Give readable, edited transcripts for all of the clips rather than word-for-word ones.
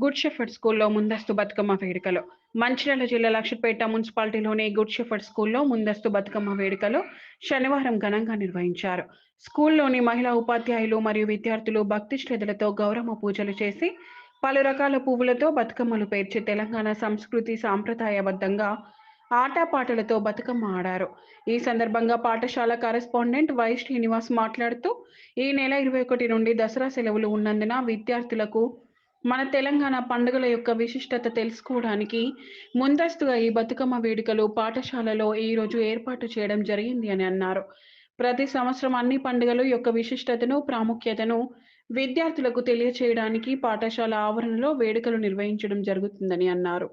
Good shepherd స్కూల్లో ముందస్తు బతుకమ్మ వేడుకలు. మంచిర్యాల జిల్లా లక్షపేట మున్సిపాలిటీలోని గుడ్ షెఫర్డ్ స్కూల్లో ముందస్తు బతుకమ్మ వేడుకలు శనివారం ఘనంగా నిర్వహించారు. స్కూల్లోని మహిళా ఉపాధ్యాయులు మరియు విద్యార్థులు భక్తి శ్రద్ధలతో గౌరమ్మ పూజలు చేసి పలు రకాల పువ్వులతో బతుకమ్మలు పేర్చి తెలంగాణ సంస్కృతి సాంప్రదాయబద్ధంగా ఆటపాటలతో బతుకమ్మ ఆడారు. ఈ సందర్భంగా పాఠశాల కరెస్పాండెంట్ వై శ్రీనివాస్ మాట్లాడుతూ ఈ నెల 21 నుండి దసరా సెలవులు ఉన్నందున విద్యార్థులకు మన తెలంగాణ పండుగల యొక్క విశిష్టత తెలుసుకోవడానికి ముందస్తుగా ఈ బతుకమ్మ వేడుకలు పాఠశాలలో ఈరోజు ఏర్పాటు చేయడం జరిగింది అని అన్నారు. ప్రతి సంవత్సరం అన్ని పండుగల యొక్క విశిష్టతను ప్రాముఖ్యతను విద్యార్థులకు తెలియచేయడానికి పాఠశాల ఆవరణలో వేడుకలు నిర్వహించడం జరుగుతుందని అన్నారు.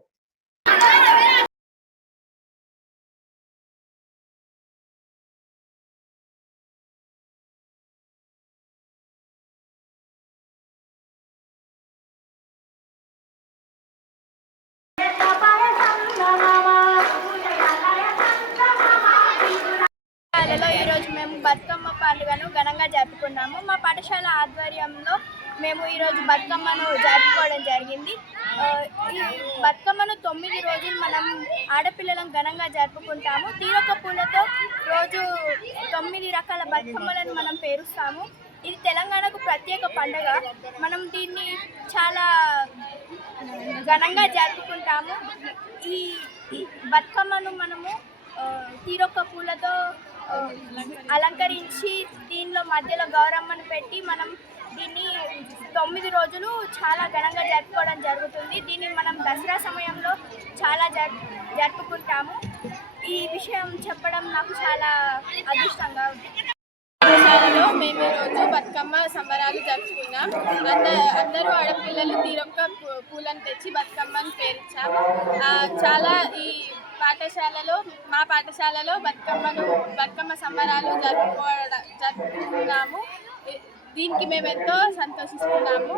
పాఠశాలలో ఈరోజు మేము బతుకమ్మ పండుగను ఘనంగా జరుపుకున్నాము. మా పాఠశాల ఆధ్వర్యంలో మేము ఈరోజు బతుకమ్మను జరుపుకోవడం జరిగింది. ఈ బతుకమ్మను 9 రోజులు మనం ఆడపిల్లలను ఘనంగా జరుపుకుంటాము. తీరొక్క పూలతో రోజు 9 రకాల బతుకమ్మలను మనం పేరుస్తాము. ఇది తెలంగాణకు ప్రత్యేక పండుగ. మనం దీన్ని చాలా ఘనంగా జరుపుకుంటాము. ఈ బతుకమ్మను మనము తీరొక్క పూలతో అలంకరించి దీనిలో మధ్యలో గౌరమ్మను పెట్టి మనం దీన్ని 9 రోజులు చాలా ఘనంగా జరుపుకోవడం జరుగుతుంది. దీన్ని మనం దసరా సమయంలో చాలా జరుపుకుంటాము. ఈ విషయం చెప్పడం నాకు చాలా అదృష్టంగా ఉంది. పాఠశాలలో మేము ఈరోజు బతుకమ్మ సంబరాలు జరుపుకున్నాం. అందరూ ఆడపిల్లలు తీరొక్క పూలను తెచ్చి బతుకమ్మను పేర్చాం. చాలా ఈ మా పాఠశాలలో బతుకమ్మ సంబరాలు జరుపుకున్నాము. దీనికి మేము ఎంతో సంతోషిస్తున్నాము.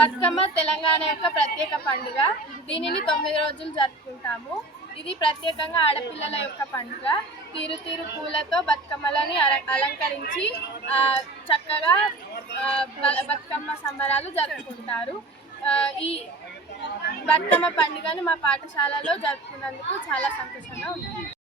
బతుకమ్మ తెలంగాణ యొక్క ప్రత్యేక పండుగ. దీనిని 9 రోజులు జరుపుకుంటాము. ఇది ప్రత్యేకంగా ఆడపిల్లల యొక్క పండుగ. తీరు పూలతో బతుకమ్మలని అలంకరించి చక్కగా బతుకమ్మ సంబరాలు జరుపుకుంటారు. ఈ బతుకమ్మ పండుగను మా పాఠశాలలో జరుపుకున్నందుకు చాలా సంతోషంగా ఉంది.